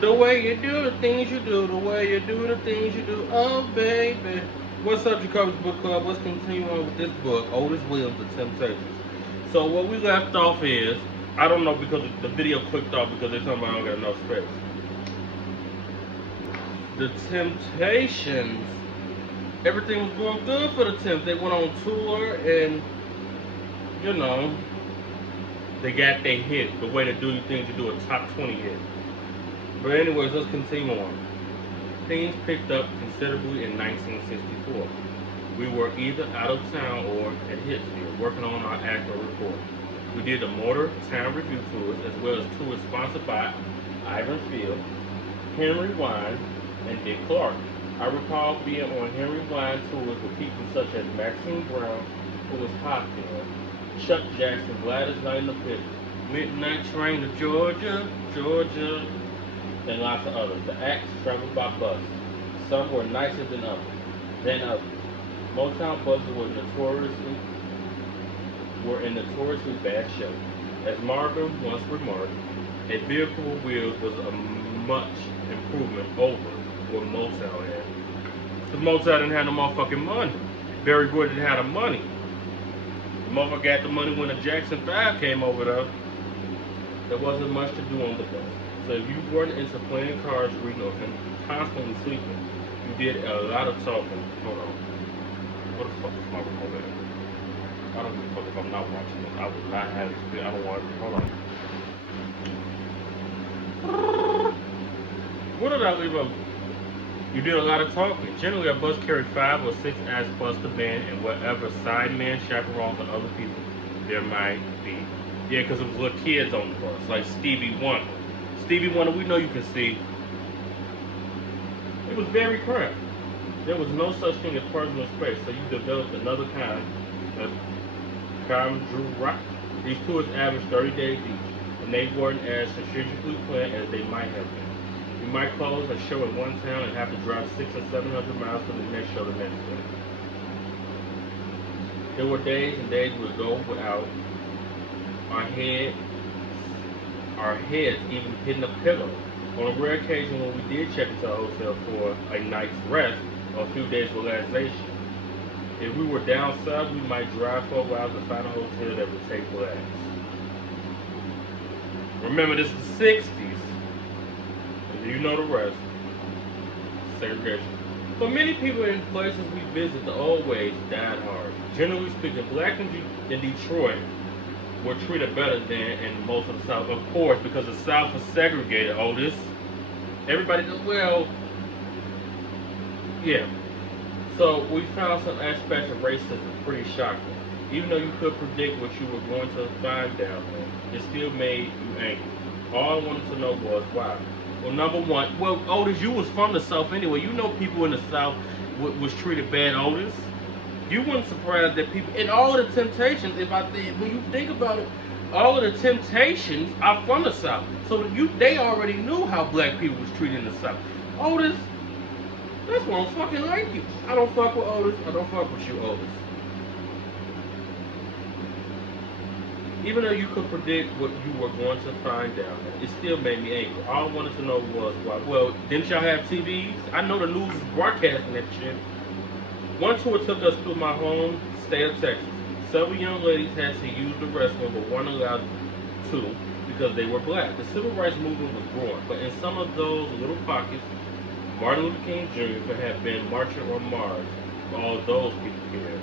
The way you do the things you do, the way you do the things you do, oh baby. What's up, Jacoby's Book Club? Let's continue on with this book, Otis Williams, The Temptations. So what we left off is, I don't know because the video clicked off because they told me I don't got enough space. The Temptations, everything was going good for the Temps. They went on tour and, you know, they got their hit, the way to do things you do, a top 20 hit. But anyways, let's continue on. Things picked up considerably in 1964. We were either out of town or at Hitsfield, working on our act or report. We did the Motor Town Review tours as well as tours sponsored by Ivan Field, Henry Wine, and Dick Clark. I recall being on Henry Wine tours with people such as Maxine Brown, who was popular, Chuck Jackson, Gladys Knight in the Pit, Midnight Train to Georgia, Georgia, and lots of others. The acts traveled by bus. Some were nicer than others. Motown buses were in notoriously bad shape. As Marvin once remarked, a vehicle with wheels was a much improvement over what Motown had. Because Motown didn't have no motherfucking money. Very good didn't have the money. The motherfucker got the money when the Jackson 5 came over there. There wasn't much to do on the bus. So if you weren't into playing cards, reading, or constantly sleeping, you did a lot of talking. Hold on. What the fuck is my remote at? I don't give a fuck if I'm not watching this. I would not have it. I don't want it. Hold on. What did I leave up? You did a lot of talking. Generally, a bus carried 5 or 6 acts plus the band and whatever sideman, chaperones, and other people there might be. Yeah, because it was little kids on the bus, like Stevie Wonder. Stevie Wonder, we know you can see. It was very cramped. There was no such thing as personal space, so you developed another kind of camaraderie. These tours averaged 30 days each, and they weren't as strategically planned as they might have been. You might close a show in one town and have to drive 600 or 700 miles to the next show the next day. There were days and days we would go without our heads even hitting a pillow. On a rare occasion when we did check into a hotel for a night's rest or a few days relaxation, if we were down south, we might drive for a while to find a hotel that would take glass. Remember, this is the 60s. You know the rest. Segregation. For many people in places we visit, the old ways died hard. Generally speaking, blacks in Detroit were treated better than in most of the South. Of course, because the South was segregated, Otis. Everybody, well, yeah. So we found some aspects of racism pretty shocking. Even though you could predict what you were going to find down there, it still made you angry. All I wanted to know was why. Well, number one, well, Otis, you was from the South anyway. You know people in the South was treated bad, Otis. You weren't surprised that people, and all of the Temptations, when you think about it, all of the Temptations are from the South. So they already knew how black people was treated in the South. Otis, that's why I don't fucking like you. I don't fuck with Otis. I don't fuck with you, Otis. Even though you could predict what you were going to find down there, it still made me angry. All I wanted to know was why. Well, didn't y'all have TVs? I know the news is broadcasting that shit. One tour took us through my home state of Texas. Several young ladies had to use the restroom, but weren't allowed to because they were black. The civil rights movement was growing, but in some of those little pockets, Martin Luther King Jr. could have been marching on Mars for all those people here.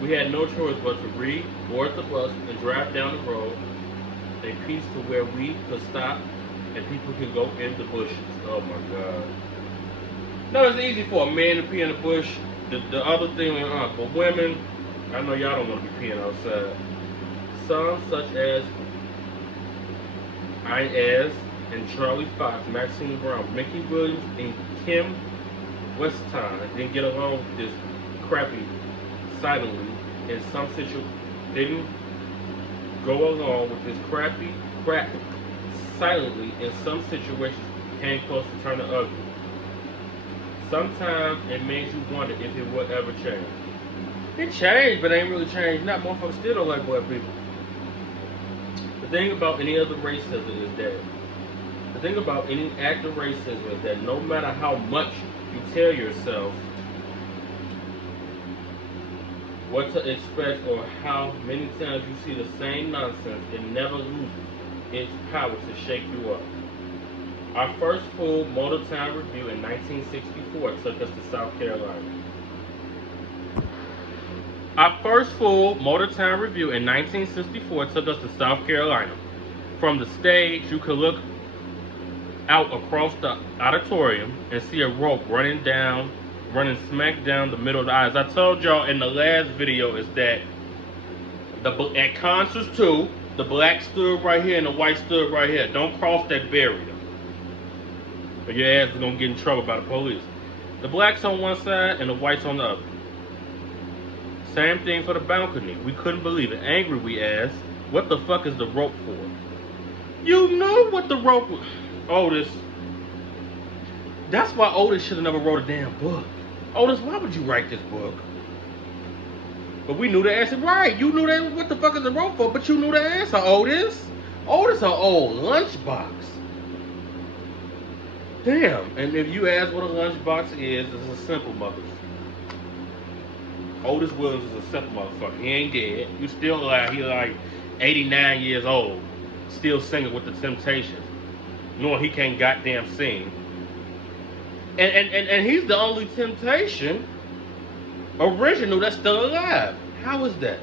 We had no choice but to board the bus and drive down the road a piece to where we could stop and people could go in the bushes. Oh my God. No, it's easy for a man to pee in the bush. The other thing, but women, I know y'all don't want to be peeing outside. Some such as Inez and Charlie Fox, Maxine Brown, Mickey Williams, and Kim Weston didn't get along with this crappy silently. In some situations, didn't go along with this crappy crap silently. In some situations, came close to turning ugly. Sometimes it made you wonder if it would ever change. It changed, but it ain't really changed. Not motherfuckers still don't like black people. The thing about any other racism is that the thing about any act of racism is that no matter how much you tell yourself what to expect or how many times you see the same nonsense, it never loses its power to shake you up. Our first full Motor Town review in 1964 took us to South Carolina. Our first full Motor Town review in 1964 took us to South Carolina. From the stage, you could look out across the auditorium and see a rope running smack down the middle of the aisle. As I told y'all in the last video, is that at concerts too, the black stood right here and the white stood right here. Don't cross that barrier, or your ass is gonna get in trouble by the police. The blacks on one side and the whites on the other. Same thing for the balcony. We couldn't believe it. Angry, we asked, what the fuck is the rope for? You know what the rope was. Otis. That's why Otis should have never wrote a damn book. Otis, why would you write this book? But we knew the answer. Right, you knew that. What the fuck is the rope for? But you knew the answer, Otis. Otis, an old lunchbox. Damn. And if you ask what a lunchbox is, it's a simple motherfucker. Otis Williams is a simple motherfucker. He ain't dead. You still alive. He like 89 years old. Still singing with the Temptations. Knowing he can't goddamn sing. And he's the only Temptation original that's still alive. How is that?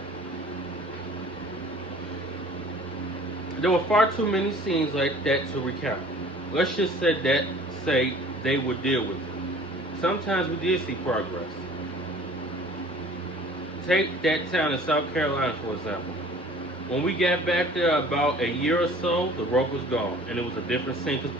There were far too many scenes like that to recount. Let's just say they would deal with it. Sometimes we did see progress. Take that town in South Carolina, for example. When we got back there about a year or so, the rope was gone. And it was a different scene. Because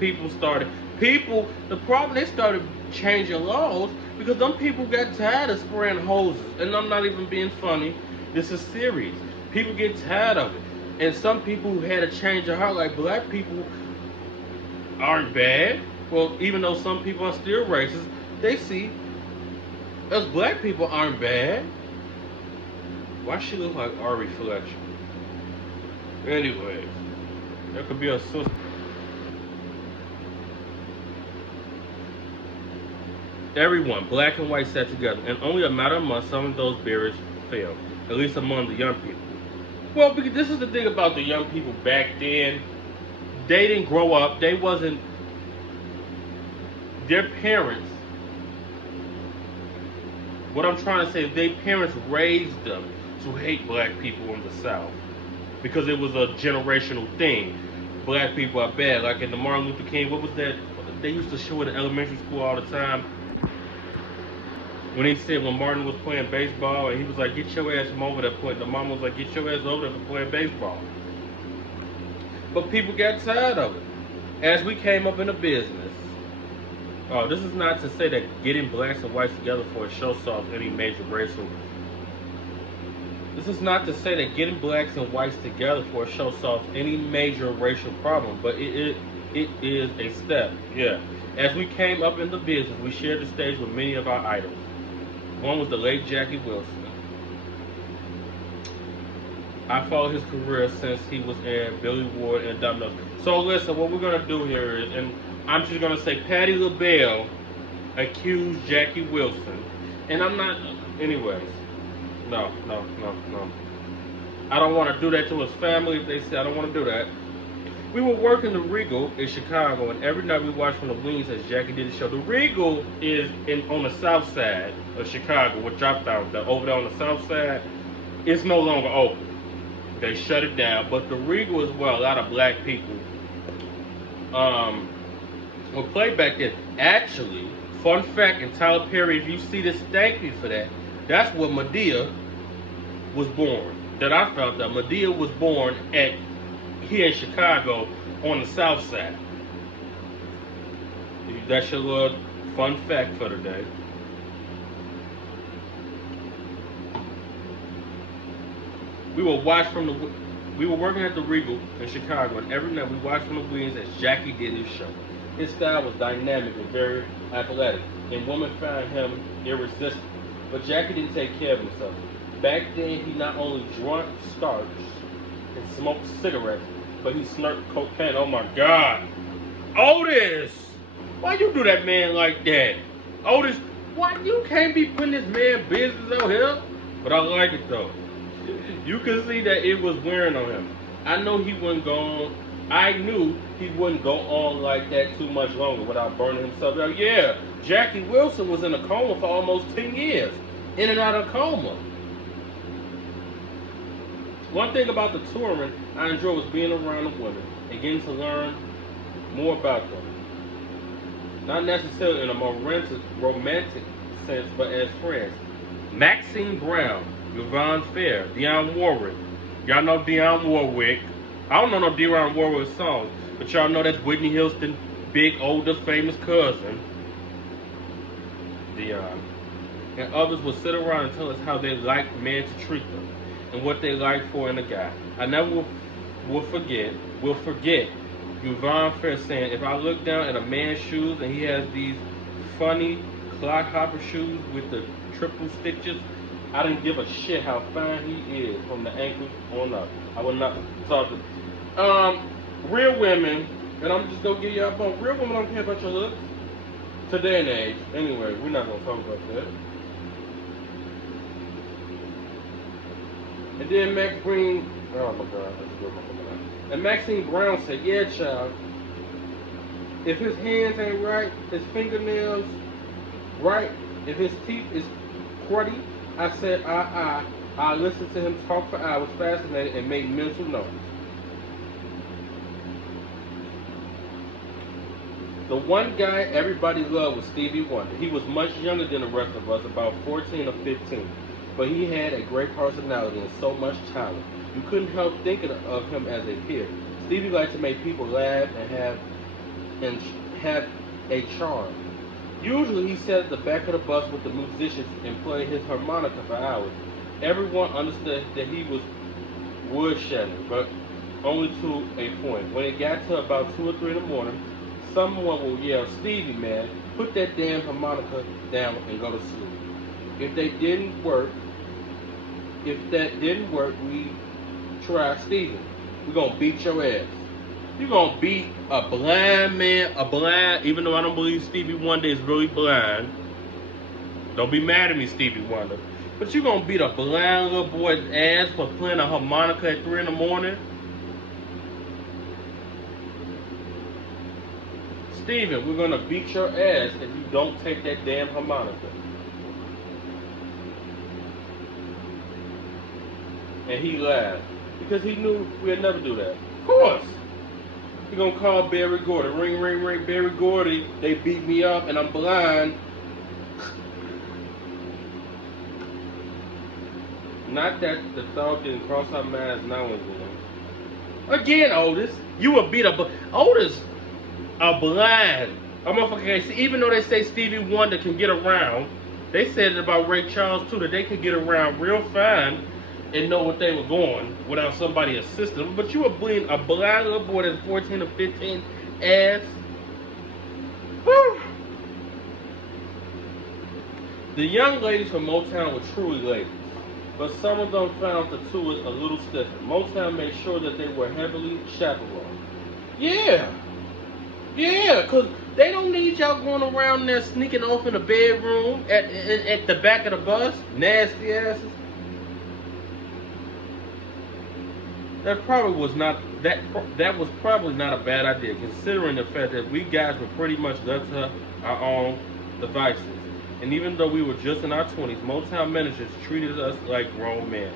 the problem, they started changing laws because them people got tired of spraying hoses. And I'm not even being funny. This is serious. People get tired of it. And some people who had a change of heart, like black people, aren't bad. Well, even though some people are still racist, they see us black people aren't bad. Why she look like Ari Fletcher? Anyways, that could be a sister. Everyone, black and white, sat together, and only a matter of months, some of those barriers fell, at least among the young people. Well, because this is the thing about the young people back then. They didn't grow up. They wasn't. Their parents. What I'm trying to say is their parents raised them to hate black people in the South. Because it was a generational thing. Black people are bad. Like in the Martin Luther King, what was that? They used to show it in elementary school all the time. When he said when Martin was playing baseball and he was like, get your ass from over there playing. The mom was like, get your ass over there for playing baseball. But people got tired of it. As we came up in the business. Oh, this is not to say that getting blacks and whites together for a show solves any major racial. This is not to say that getting blacks and whites together for a show solves any major racial problem, but it is a step. Yeah. As we came up in the business, we shared the stage with many of our idols. One was the late Jackie Wilson. I followed his career since he was in Billy Ward and Domino's. So listen, what we're gonna do here is, and I'm just gonna say Patti LaBelle accused Jackie Wilson, and I'm not. Anyways, no. I don't want to do that to his family. If they say I don't want to do that. We were working the Regal in Chicago, and every night we watched from the wings as Jackie did the show. The Regal is on the south side of Chicago, which I found that over there on the south side, it's no longer open. They shut it down. But the Regal is where a lot of black people were played back then. Actually, fun fact, and Tyler Perry, if you see this, thank me for that. That's where Medea was born. That I found out. Medea was born here in Chicago on the south side. That's your little fun fact for today. We were working at the Regal in Chicago, and every night we watched from the wings as Jackie did his show. His style was dynamic and very athletic, and women found him irresistible. But Jackie didn't take care of himself. Back then, he not only drank starch and smoked cigarettes, but he snort cocaine. Oh my God! Otis, why you do that man like that? Otis, why you can't be putting this man business out here? But I like it though. You can see that it was wearing on him. I know he wouldn't go on. I knew he wouldn't go on like that too much longer without burning himself out. Yeah, Jackie Wilson was in a coma for almost 10 years. In and out of coma. One thing about the touring I enjoy was being around the women and getting to learn more about them. Not necessarily in a more romantic sense, but as friends. Maxine Brown, Yvonne Fair, Dionne Warwick. Y'all know Dionne Warwick. I don't know no Dionne Warwick songs, but y'all know that's Whitney Houston's big, older, famous cousin, Dionne. And others will sit around and tell us how they like men to treat them and what they like for in a guy. I never will forget Yvonne Fair saying, if I look down at a man's shoes and he has these funny clodhopper shoes with the triple stitches, I didn't give a shit how fine he is from the ankles on up. I would not talk to real women, and I'm just gonna give y'all a bone. Real women don't care about your looks. Today and age. Anyway, we're not gonna talk about that. And then Max Green, oh my god, that's a good one. And Maxine Brown said, yeah, child, if his hands ain't right, his fingernails right, if his teeth is cruddy, I said, I listened to him talk for hours, fascinated, and made mental notes. The one guy everybody loved was Stevie Wonder. He was much younger than the rest of us, about 14 or 15. But he had a great personality and so much talent. You couldn't help thinking of him as a peer. Stevie liked to make people laugh and have a charm. Usually he sat at the back of the bus with the musicians and played his harmonica for hours. Everyone understood that he was woodshedding, but only to a point. When it got to about 2 or 3 in the morning, someone will yell, Stevie, man, put that damn harmonica down and go to sleep. If that didn't work, we try Stevie. We're going to beat your ass. You're going to beat a blind man, even though I don't believe Stevie Wonder is really blind. Don't be mad at me, Stevie Wonder. But you're going to beat a blind little boy's ass for playing a harmonica at 3 in the morning? Steven, we're going to beat your ass if you don't take that damn harmonica. And he laughed because he knew we'd never do that. Of course. He gonna call Barry Gordy. Ring, ring, ring, Barry Gordy. They beat me up and I'm blind. Not that the thought didn't cross our minds now and then. Again, Otis, you would beat up Otis a blind. A motherfucker can't see. Even though they say Stevie Wonder can get around, they said it about Ray Charles too, that they could get around real fine and know what they were going without somebody assisting them. But you were bleeding a blind little boy that's 14 or 15 ass. Whew. The young ladies from Motown were truly ladies, but some of them found the tours a little stiffer. Motown made sure that they were heavily chaperoned. Yeah, because they don't need y'all going around there sneaking off in the bedroom at the back of the bus, nasty asses. That was probably not a bad idea, considering the fact that we guys were pretty much left to our own devices. And even though we were just in our 20s, Motown managers treated us like grown men.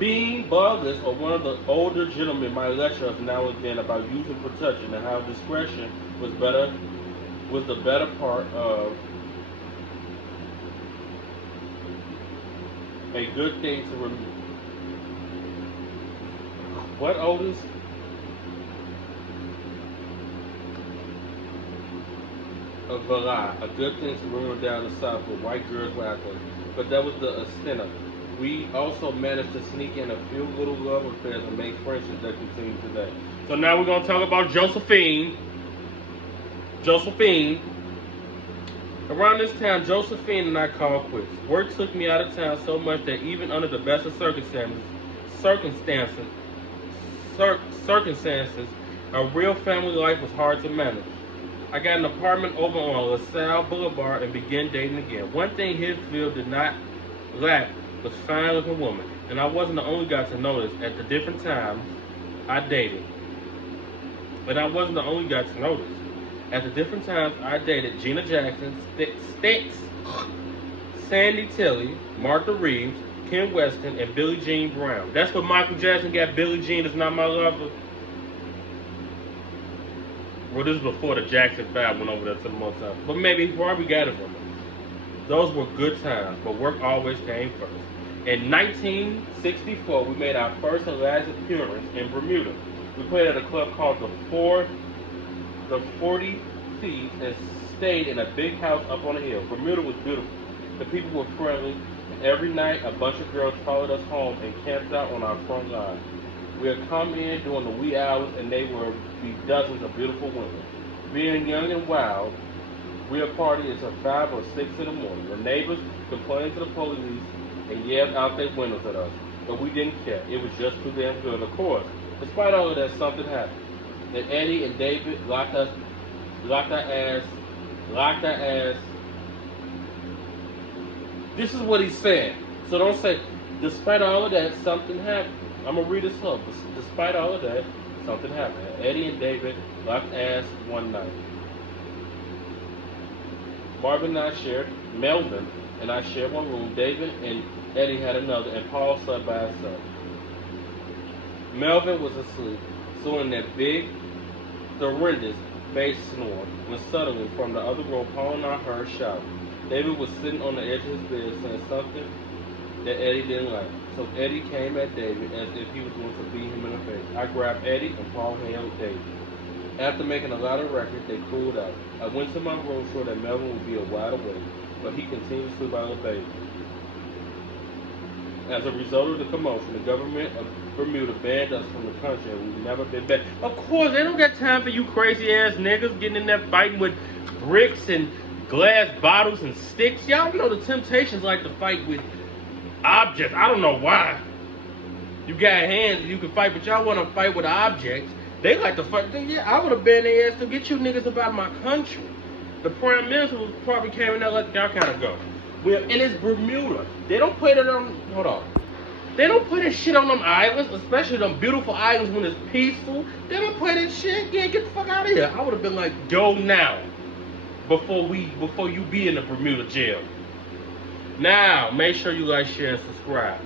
Being bloodless or one of the older gentlemen might lecture us now and then about using protection and how discretion was the better part of a good thing to remember. What, Otis? A good thing to remember down the south where white girls were actors. But that was the extent of it. We also managed to sneak in a few little love affairs and make friendships that continue today. So now we're going to talk about Josephine. Around this time, Josephine and I called quits. Work took me out of town so much that even under the best of circumstances, circumstances, a real family life was hard to manage. I got an apartment over on LaSalle Boulevard and began dating again. One thing Hitfield did not lack was fine-looking women, and I wasn't the only guy to notice at the different times I dated. And I wasn't the only guy to notice. At the different times I dated Gina Jackson, Sticks, Sandy Tilly, Martha Reeves, Ken Weston, and Billie Jean Brown. That's what Michael Jackson got. Billie Jean is not my lover. Well, this is before the Jackson 5 went over there to the motel. But maybe he probably got it from her. Those were good times, but work always came first. In 1964, we made our first and last appearance in Bermuda. We played at a club called the 40 Thieves and stayed in a big house up on a hill. Bermuda was beautiful. The people were friendly. And every night, a bunch of girls followed us home and camped out on our front lawn. We would come in during the wee hours, and they would be dozens of beautiful women. Being young and wild, we'd party until 5 or 6 in the morning. The neighbors complained to the police and yelled out their windows at us, but we didn't care. It was just too damn good. Of course, despite all of that, something happened. And Eddie and David locked our ass. This is what he's saying. So don't say, despite all of that, something happened. I'm going to read it slow. Despite all of that, something happened. Eddie and David locked ass one night. Melvin and I shared one room. David and Eddie had another, and Paul slept by himself. Melvin was asleep, so in that big, horrendous bass snore, when suddenly, from the other room, Paul and I heard shouting. David was sitting on the edge of his bed saying something that Eddie didn't like. So Eddie came at David as if he was going to beat him in the face. I grabbed Eddie and Paul held David. After making a lot of records, they cooled out. I went to my room sure that Melvin would be wide awake, but he continued to sleep out of the baby. As a result of the commotion, the government of Bermuda banned us from the country, and we've never been back. Of course, they don't got time for you crazy ass niggas getting in there fighting with bricks and glass bottles and sticks. Y'all know the Temptations like to fight with objects. I don't know why. You got hands and you can fight, but y'all want to fight with objects. They like to fight. Yeah, I would have banned their ass to get you niggas about my country. The prime minister was probably came in there like, y'all kind of go. Well, and it's Bermuda. They don't put it on. Hold on. They don't put this shit on them islands, especially them beautiful islands when it's peaceful. They don't play this shit. Yeah, get the fuck out of here. I would have been like, go now, before you be in the Bermuda jail. Now, make sure you like, share, and subscribe.